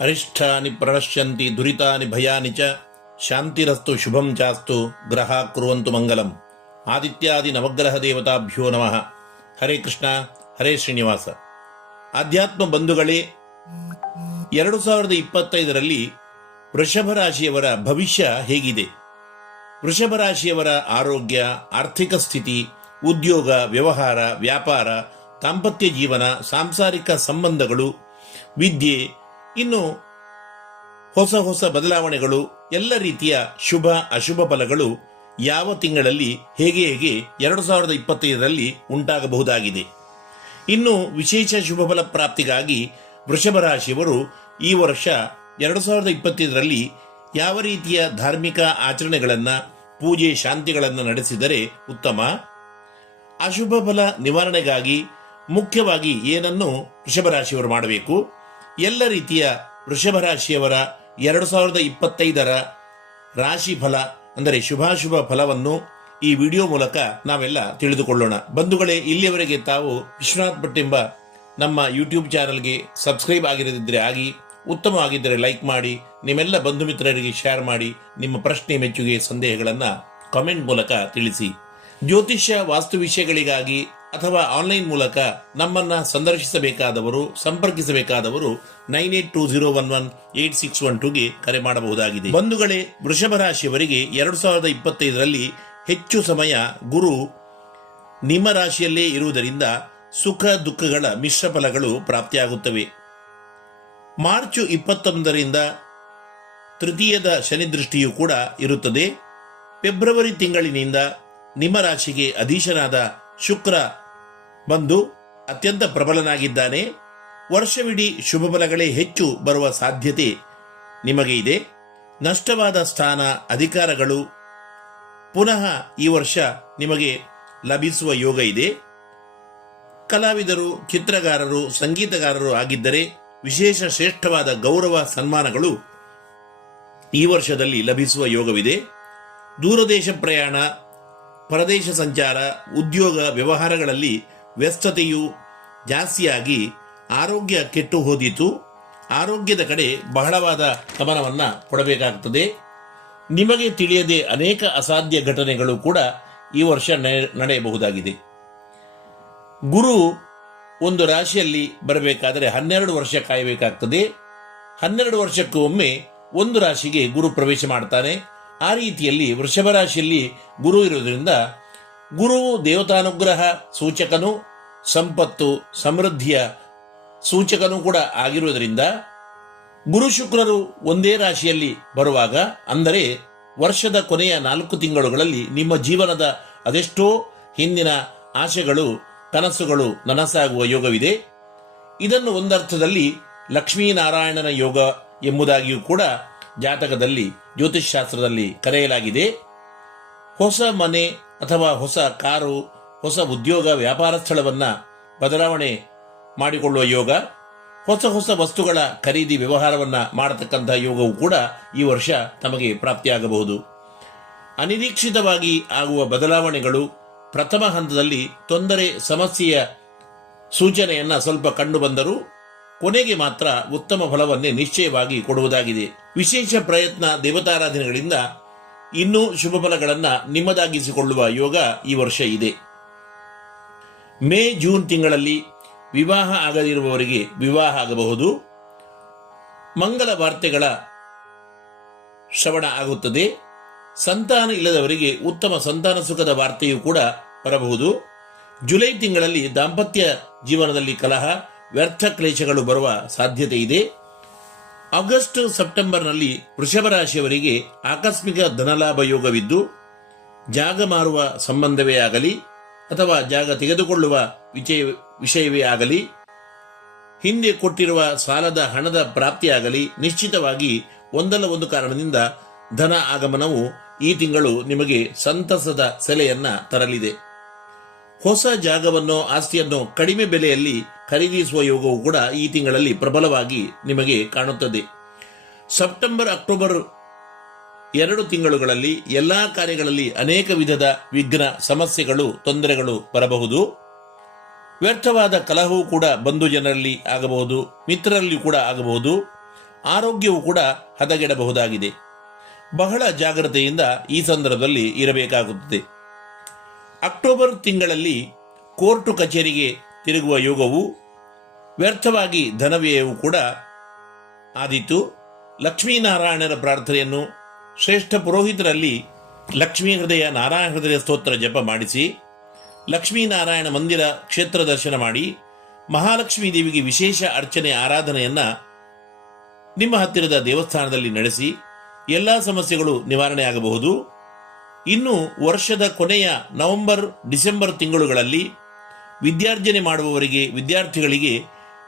ಅರಿಷ್ಟಾನಿ ಪ್ರಣಶ್ಯಂತಿ ದುರಿತಾನಿ ಭಯಾನಿ ಚ ಶಾಂತಿರಸ್ತು ಶುಭಂ ಚಾಸ್ತು ಗ್ರಹ ಕುರುವಂತು ಮಂಗಲಂ. ಆದಿತ್ಯಾದಿ ನವಗ್ರಹ ದೇವತಾಭ್ಯೋ ನಮಃ. ಹರೇ ಕೃಷ್ಣ, ಹರೇ ಶ್ರೀನಿವಾಸ. ಆಧ್ಯಾತ್ಮ ಬಂಧುಗಳೇ, ಎರಡು ಸಾವಿರದ ಇಪ್ಪತ್ತೈದರಲ್ಲಿ ವೃಷಭ ರಾಶಿಯವರ ಭವಿಷ್ಯ ಹೇಗಿದೆ? ವೃಷಭ ರಾಶಿಯವರ ಆರೋಗ್ಯ, ಆರ್ಥಿಕ ಸ್ಥಿತಿ, ಉದ್ಯೋಗ, ವ್ಯವಹಾರ, ವ್ಯಾಪಾರ, ದಾಂಪತ್ಯ ಜೀವನ, ಸಾಂಸಾರಿಕ ಸಂಬಂಧಗಳು, ವಿದ್ಯೆ ಇನ್ನು ಹೊಸ ಹೊಸ ಬದಲಾವಣೆಗಳು, ಎಲ್ಲ ರೀತಿಯ ಶುಭ, ಅಶುಭ ಫಲಗಳು ಯಾವ ತಿಂಗಳಲ್ಲಿ ಹೇಗೆ ಹೇಗೆ ಎರಡು ಸಾವಿರದ ಇಪ್ಪತ್ತೈದರಲ್ಲಿ ಉಂಟಾಗಬಹುದಾಗಿದೆ. ಇನ್ನು ವಿಶೇಷ ಶುಭ ಫಲ ಪ್ರಾಪ್ತಿಗಾಗಿ ವೃಷಭ ರಾಶಿಯವರು ಈ ವರ್ಷ ಎರಡು ಸಾವಿರದ ಇಪ್ಪತ್ತೈದರಲ್ಲಿ ಯಾವ ರೀತಿಯ ಧಾರ್ಮಿಕ ಆಚರಣೆಗಳನ್ನು, ಪೂಜೆ ಶಾಂತಿಗಳನ್ನು ನಡೆಸಿದರೆ ಉತ್ತಮ? ಅಶುಭ ಫಲ ನಿವಾರಣೆಗಾಗಿ ಮುಖ್ಯವಾಗಿ ಏನನ್ನು ವೃಷಭ ರಾಶಿಯವರು ಮಾಡಬೇಕು? ಎಲ್ಲ ರೀತಿಯ ವೃಷಭ ರಾಶಿಯವರ ಎರಡು ಸಾವಿರದ ಇಪ್ಪತ್ತೈದರ ರಾಶಿ ಫಲ, ಅಂದರೆ ಶುಭಾಶುಭ ಫಲವನ್ನು ಈ ವಿಡಿಯೋ ಮೂಲಕ ನಾವೆಲ್ಲ ತಿಳಿದುಕೊಳ್ಳೋಣ. ಬಂಧುಗಳೇ, ಇಲ್ಲಿಯವರೆಗೆ ತಾವು ವಿಶ್ವನಾಥ್ ಭಟ್ ಎಂಬ ನಮ್ಮ ಯೂಟ್ಯೂಬ್ ಚಾನಲ್ಗೆ ಸಬ್ಸ್ಕ್ರೈಬ್ ಆಗಿರದಿದ್ದರೆ ಆಗಿ ಉತ್ತಮವಾಗಿದ್ದರೆ ಲೈಕ್ ಮಾಡಿ, ನಿಮ್ಮೆಲ್ಲ ಬಂಧು ಮಿತ್ರರಿಗೆ ಶೇರ್ ಮಾಡಿ, ನಿಮ್ಮ ಪ್ರಶ್ನೆ ಮೆಚ್ಚುಗೆ, ಸಂದೇಹಗಳನ್ನು ಕಾಮೆಂಟ್ ಮೂಲಕ ತಿಳಿಸಿ. ಜ್ಯೋತಿಷ್ಯ ವಾಸ್ತು ವಿಷಯಗಳಿಗಾಗಿ ಅಥವಾ ಆನ್ಲೈನ್ ಮೂಲಕ ನಮ್ಮನ್ನ ಸಂದರ್ಶಿಸಬೇಕಾದವರು, ಸಂಪರ್ಕಿಸಬೇಕಾದವರು nine eight two zero one one eight six one ಟೂಗೆ ಕರೆ ಮಾಡಬಹುದಾಗಿದೆ. ಬಂಧುಗಳೇ, ವೃಷಭ ರಾಶಿಯವರಿಗೆ ಎರಡು ಸಾವಿರದ ಇಪ್ಪತ್ತೈದರಲ್ಲಿ ಹೆಚ್ಚು ಸಮಯ ಗುರು ನಿಮ್ಮ ರಾಶಿಯಲ್ಲೇ ಇರುವುದರಿಂದ ಸುಖ ದುಃಖಗಳ ಮಿಶ್ರ ಫಲಗಳು ಪ್ರಾಪ್ತಿಯಾಗುತ್ತವೆ. ಮಾರ್ಚ್ ಇಪ್ಪತ್ತೊಂದರಿಂದ ತೃತೀಯದ ಶನಿ ದೃಷ್ಟಿಯು ಕೂಡ ಇರುತ್ತದೆ. ಫೆಬ್ರವರಿ ತಿಂಗಳಿನಿಂದ ನಿಮ್ಮ ರಾಶಿಗೆ ಅಧೀಶನಾದ ಶುಕ್ರ ಬಂದು ಅತ್ಯಂತ ಪ್ರಬಲನಾಗಿದ್ದಾನೆ. ವರ್ಷವಿಡೀ ಶುಭ ಫಲಗಳೇ ಹೆಚ್ಚು ಬರುವ ಸಾಧ್ಯತೆ ನಿಮಗೆ ಇದೆ. ನಷ್ಟವಾದ ಸ್ಥಾನ ಅಧಿಕಾರಗಳು. ಪುನಃ ಈ ವರ್ಷ ನಿಮಗೆ ಲಭಿಸುವ ಯೋಗ ಇದೆ. ಕಲಾವಿದರು, ಚಿತ್ರಗಾರರು, ಸಂಗೀತಗಾರರು ಆಗಿದ್ದರೆ ವಿಶೇಷ ಶ್ರೇಷ್ಠವಾದ ಗೌರವ ಸನ್ಮಾನಗಳು ಈ ವರ್ಷದಲ್ಲಿ ಲಭಿಸುವ ಯೋಗವಿದೆ. ದೂರದೇಶ ಪ್ರಯಾಣ, ಪರದೇಶ ಸಂಚಾರ, ಉದ್ಯೋಗ ವ್ಯವಹಾರಗಳಲ್ಲಿ ವ್ಯಸ್ತತೆಯು ಜಾಸ್ತಿಯಾಗಿ ಆರೋಗ್ಯ ಕೆಟ್ಟು ಹೋದಿತು. ಆರೋಗ್ಯದ ಕಡೆ ಬಹಳವಾದ ಗಮನವನ್ನು ಕೊಡಬೇಕಾಗ್ತದೆ. ನಿಮಗೆ ತಿಳಿಯದೆ ಅನೇಕ ಅಸಾಧ್ಯ ಘಟನೆಗಳು ಕೂಡ ಈ ವರ್ಷ ನಡೆಯಬಹುದಾಗಿದೆ. ಗುರು ಒಂದು ರಾಶಿಯಲ್ಲಿ ಬರಬೇಕಾದರೆ ಹನ್ನೆರಡು ವರ್ಷ ಕಾಯಬೇಕಾಗ್ತದೆ. ಹನ್ನೆರಡು ವರ್ಷಕ್ಕೂ ಒಮ್ಮೆ ಒಂದು ರಾಶಿಗೆ ಗುರು ಪ್ರವೇಶ ಮಾಡ್ತಾನೆ. ಆ ರೀತಿಯಲ್ಲಿ ವೃಷಭ ರಾಶಿಯಲ್ಲಿ ಗುರು ಇರುವುದರಿಂದ ಗುರು ದೇವತಾನುಗ್ರಹ ಸೂಚಕನು ಸಂಪತ್ತು ಸಮೃದ್ಧಿಯ ಸೂಚಕನು ಕೂಡ ಆಗಿರುವುದರಿಂದ ಗುರು ಶುಕ್ರರು ಒಂದೇ ರಾಶಿಯಲ್ಲಿ ಬರುವಾಗ, ಅಂದರೆ ವರ್ಷದ ಕೊನೆಯ ನಾಲ್ಕು ತಿಂಗಳುಗಳಲ್ಲಿ ನಿಮ್ಮ ಜೀವನದ ಅದೆಷ್ಟೋ ಹಿಂದಿನ ಆಶೆಗಳು ಕನಸುಗಳು ನನಸಾಗುವ ಯೋಗವಿದೆ. ಇದನ್ನು ಒಂದರ್ಥದಲ್ಲಿ ಲಕ್ಷ್ಮೀನಾರಾಯಣನ ಯೋಗ ಎಂಬುದಾಗಿಯೂ ಕೂಡ ಜಾತಕದಲ್ಲಿ, ಜ್ಯೋತಿಷ್ಶಾಸ್ತ್ರದಲ್ಲಿ ಕರೆಯಲಾಗಿದೆ. ಹೊಸ ಮನೆ ಅಥವಾ ಹೊಸ ಕಾರು, ಹೊಸ ಉದ್ಯೋಗ, ವ್ಯಾಪಾರ ಸ್ಥಳವನ್ನ ಬದಲಾವಣೆ ಮಾಡಿಕೊಳ್ಳುವ ಯೋಗ, ಹೊಸ ಹೊಸ ವಸ್ತುಗಳ ಖರೀದಿ ವ್ಯವಹಾರವನ್ನ ಮಾಡತಕ್ಕಂತಹ ಯೋಗವು ಕೂಡ ಈ ವರ್ಷ ತಮಗೆ ಪ್ರಾಪ್ತಿಯಾಗಬಹುದು. ಅನಿರೀಕ್ಷಿತವಾಗಿ ಆಗುವ ಬದಲಾವಣೆಗಳು ಪ್ರಥಮ ಹಂತದಲ್ಲಿ ತೊಂದರೆ, ಸಮಸ್ಯೆಯ ಸೂಚನೆಯನ್ನ ಸ್ವಲ್ಪ ಕಂಡು ಬಂದರೂ ಕೊನೆಗೆ ಮಾತ್ರ ಉತ್ತಮ ಫಲವನ್ನೇ ನಿಶ್ಚಯವಾಗಿ ಕೊಡುವುದಾಗಿದೆ. ವಿಶೇಷ ಪ್ರಯತ್ನ ದೇವತಾರಾಧನೆಗಳಿಂದ ಇನ್ನೂ ಶುಭ ಫಲಗಳನ್ನು ನಿಮ್ಮದಾಗಿಸಿಕೊಳ್ಳುವ ಯೋಗ ಈ ವರ್ಷ ಇದೆ. ಮೇ, ಜೂನ್ ತಿಂಗಳಲ್ಲಿ ವಿವಾಹ ಆಗದಿರುವವರಿಗೆ ವಿವಾಹ ಆಗಬಹುದು. ಮಂಗಲ ವಾರ್ತೆಗಳ ಶ್ರವಣ ಆಗುತ್ತದೆ. ಸಂತಾನ ಇಲ್ಲದವರಿಗೆ ಉತ್ತಮ ಸಂತಾನ ಸುಖದ ವಾರ್ತೆಯೂ ಕೂಡ ಬರಬಹುದು. ಜುಲೈ ತಿಂಗಳಲ್ಲಿ ದಾಂಪತ್ಯ ಜೀವನದಲ್ಲಿ ಕಲಹ, ವ್ಯರ್ಥ ಕ್ಲೇಶಗಳು ಬರುವ ಸಾಧ್ಯತೆ ಇದೆ. ಆಗಸ್ಟ್ ಸೆಪ್ಟೆಂಬರ್ನಲ್ಲಿ ವೃಷಭ ರಾಶಿಯವರಿಗೆ ಆಕಸ್ಮಿಕ ಧನಲಾಭ ಯೋಗವಿದ್ದು, ಜಾಗ ಮಾರುವ ಸಂಬಂಧವೇ ಆಗಲಿ, ಅಥವಾ ಜಾಗ ತೆಗೆದುಕೊಳ್ಳುವ ವಿಷಯ ವಿಷಯವೇ ಆಗಲಿ, ಹಿಂದೆ ಕೊಟ್ಟಿರುವ ಸಾಲದ ಹಣದ ಪ್ರಾಪ್ತಿಯಾಗಲಿ ನಿಶ್ಚಿತವಾಗಿ ಒಂದಲ್ಲ ಒಂದು ಕಾರಣದಿಂದ ಧನ ಆಗಮನವು ಈ ತಿಂಗಳು ನಿಮಗೆ ಸಂತಸದ ಸೆಲೆಯನ್ನ ತರಲಿದೆ. ಹೊಸ ಜಾಗವನ್ನು, ಆಸ್ತಿಯನ್ನು ಕಡಿಮೆ ಬೆಲೆಯಲ್ಲಿ ಖರೀದಿಸುವ ಯೋಗವು ಕೂಡ ಈ ತಿಂಗಳಲ್ಲಿ ಪ್ರಬಲವಾಗಿ ನಿಮಗೆ ಕಾಣುತ್ತದೆ. ಸೆಪ್ಟೆಂಬರ್, ಅಕ್ಟೋಬರ್ ಎರಡು ತಿಂಗಳುಗಳಲ್ಲಿ ಎಲ್ಲಾ ಕಾರ್ಯಗಳಲ್ಲಿ ಅನೇಕ ವಿಧದ ವಿಘ್ನ ಸಮಸ್ಯೆಗಳು, ತೊಂದರೆಗಳು ಬರಬಹುದು. ವ್ಯರ್ಥವಾದ ಕಲಹವು ಕೂಡ ಬಂಧು ಜನರಲ್ಲಿ ಆಗಬಹುದು, ಮಿತ್ರರಲ್ಲಿ ಕೂಡ ಆಗಬಹುದು. ಆರೋಗ್ಯವು ಕೂಡ ಹದಗೆಡಬಹುದಾಗಿದೆ. ಬಹಳ ಜಾಗ್ರತೆಯಿಂದ ಈ ಸಂದರ್ಭದಲ್ಲಿ ಇರಬೇಕಾಗುತ್ತದೆ. ಅಕ್ಟೋಬರ್ ತಿಂಗಳಲ್ಲಿ ಕೋರ್ಟು ಕಚೇರಿಗೆ ತಿರುಗುವ ಯೋಗವು ವ್ಯರ್ಥವಾಗಿ ಧನವ್ಯಯವು ಕೂಡ ಆದಿತು. ಲಕ್ಷ್ಮೀನಾರಾಯಣರ ಪ್ರಾರ್ಥನೆಯನ್ನು ಶ್ರೇಷ್ಠ ಪುರೋಹಿತರಲ್ಲಿ ಲಕ್ಷ್ಮೀ ಹೃದಯ, ನಾರಾಯಣ ಹೃದಯ ಸ್ತೋತ್ರ ಜಪ ಮಾಡಿಸಿ, ಲಕ್ಷ್ಮೀನಾರಾಯಣ ಮಂದಿರ ಕ್ಷೇತ್ರ ದರ್ಶನ ಮಾಡಿ, ಮಹಾಲಕ್ಷ್ಮೀ ದೇವಿಗೆ ವಿಶೇಷ ಅರ್ಚನೆ, ಆರಾಧನೆಯನ್ನ ನಿಮ್ಮ ಹತ್ತಿರದ ದೇವಸ್ಥಾನದಲ್ಲಿ ನಡೆಸಿ, ಎಲ್ಲ ಸಮಸ್ಯೆಗಳು ನಿವಾರಣೆಯಾಗಬಹುದು. ಇನ್ನು ವರ್ಷದ ಕೊನೆಯ ನವೆಂಬರ್, ಡಿಸೆಂಬರ್ ತಿಂಗಳುಗಳಲ್ಲಿ ವಿದ್ಯಾರ್ಜನೆ ಮಾಡುವವರಿಗೆ, ವಿದ್ಯಾರ್ಥಿಗಳಿಗೆ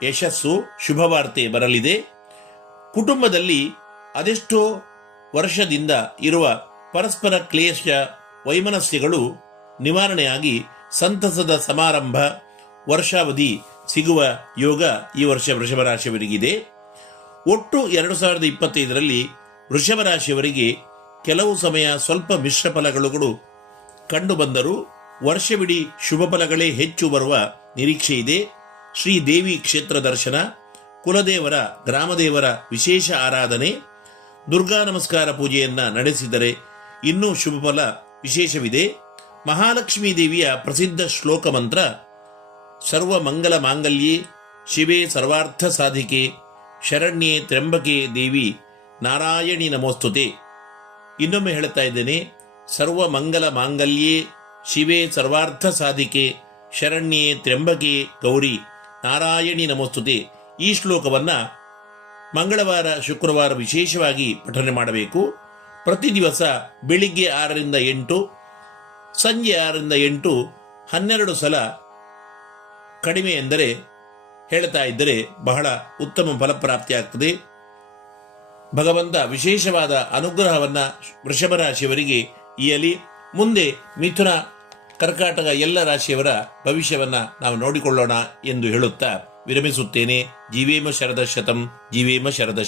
ಯಶಸ್ಸು, ಶುಭವಾರ್ತೆ ಬರಲಿದೆ. ಕುಟುಂಬದಲ್ಲಿ ಅದೆಷ್ಟೋ ವರ್ಷದಿಂದ ಇರುವ ಪರಸ್ಪರ ಕ್ಲೇಶ, ವೈಮನಸ್ಯಗಳು ನಿವಾರಣೆಯಾಗಿ ಸಂತಸದ ಸಮಾರಂಭ, ವರ್ಷಾವಧಿ ಸಿಗುವ ಯೋಗ ಈ ವರ್ಷ ವೃಷಭ ರಾಶಿಯವರಿಗಿದೆ ಒಟ್ಟು ಎರಡು ಸಾವಿರದ ಇಪ್ಪತ್ತೈದರಲ್ಲಿ ವೃಷಭ ರಾಶಿಯವರಿಗೆ ಕೆಲವು ಸಮಯ ಸ್ವಲ್ಪ ಮಿಶ್ರ ಫಲಗಳು ಕಂಡು ಬಂದರೂ ವರ್ಷವಿಡೀ ಶುಭ ಫಲಗಳೇ ಹೆಚ್ಚು ಬರುವ ನಿರೀಕ್ಷೆ ಇದೆ. ಶ್ರೀ ದೇವಿ ಕ್ಷೇತ್ರ ದರ್ಶನ, ಕುಲದೇವರ, ಗ್ರಾಮದೇವರ ವಿಶೇಷ ಆರಾಧನೆ, ದುರ್ಗಾ ನಮಸ್ಕಾರ ಪೂಜೆಯನ್ನ ನಡೆಸಿದರೆ ಇನ್ನೂ ಶುಭ ಫಲ ವಿಶೇಷವಿದೆ. ಮಹಾಲಕ್ಷ್ಮೀ ದೇವಿಯ ಪ್ರಸಿದ್ಧ ಶ್ಲೋಕ ಮಂತ್ರ, ಸರ್ವ ಮಂಗಲ ಮಾಂಗಲ್ಯೇ, ಶಿವೆ ಸರ್ವಾರ್ಥ ಸಾಧಿಕೆ, ಶರಣ್ಯೆ ತ್ರ್ಯಂಬಕೆ ದೇವಿ ನಾರಾಯಣಿ ನಮೋಸ್ತುತೆ. ಇನ್ನೊಮ್ಮೆ ಹೇಳ್ತಾ ಇದ್ದೇನೆ, ಸರ್ವ ಮಂಗಲ ಮಾಂಗಲ್ಯೆ, ಶಿವೆ ಸರ್ವಾರ್ಥ ಸಾಧಿಕೆ, ಶರಣ್ಯೆ ತ್ರ್ಯಂಬಕೆ ಗೌರಿ, ನಾರಾಯಣಿ ನಮಸ್ತುತೆ. ಈ ಶ್ಲೋಕವನ್ನ ಮಂಗಳವಾರ, ಶುಕ್ರವಾರ ವಿಶೇಷವಾಗಿ ಪಠನೆ ಮಾಡಬೇಕು. ಪ್ರತಿ ದಿವಸ ಬೆಳಿಗ್ಗೆ ಆರರಿಂದ ಎಂಟು, ಸಂಜೆ ಆರರಿಂದ ಎಂಟು, ಹನ್ನೆರಡು ಸಲ ಕಡಿಮೆ ಎಂದರೆ ಹೇಳ್ತಾ ಇದ್ದರೆ ಬಹಳ ಉತ್ತಮ ಫಲಪ್ರಾಪ್ತಿಯಾಗ್ತದೆ. ಭಗವಂತ ವಿಶೇಷವಾದ ಅನುಗ್ರಹವನ್ನು ವೃಷಭ ರಾಶಿಯವರಿಗೆ ಇಯಲಿ. ಮುಂದೆ ಮಿಥುನ ಕರ್ಕಾಟಕ ಎಲ್ಲ ರಾಶಿಯವರ ಭವಿಷ್ಯವನ್ನ ನಾವು ನೋಡಿಕೊಳ್ಳೋಣ ಎಂದು ಹೇಳುತ್ತಾ ವಿರಮಿಸುತ್ತೇನೆ. ಜೀವೇಮ ಶರದ ಶತಂ ಜೀವೇಮ ಶರದ